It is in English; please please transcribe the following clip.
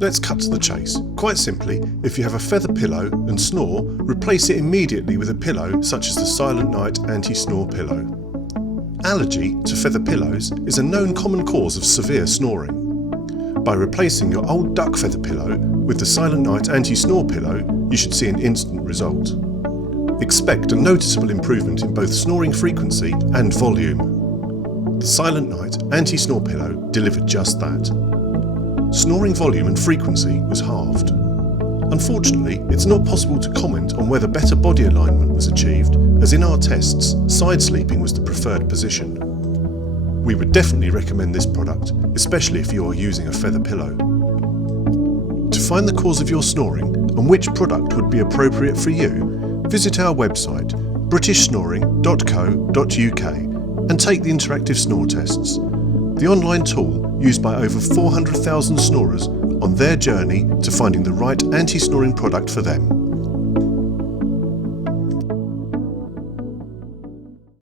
Let's cut to the chase. Quite simply, if you have a feather pillow and snore, replace it immediately with a pillow such as the Silentnight Anti-Snore Pillow. Allergy to feather pillows is a known common cause of severe snoring. By replacing your old duck feather pillow with the Silentnight Anti-Snore Pillow, you should see an instant result. Expect a noticeable improvement in both snoring frequency and volume. The Silentnight Anti-Snore Pillow delivered just that. Snoring volume and frequency was halved. Unfortunately, it's not possible to comment on whether better body alignment was achieved, as in our tests, side sleeping was the preferred position. We would definitely recommend this product, especially if you are using a feather pillow. To find the cause of your snoring and which product would be appropriate for you, visit our website britishsnoring.co.uk and take the interactive snore tests, the online tool used by over 400,000 snorers on their journey to finding the right anti-snoring product for them.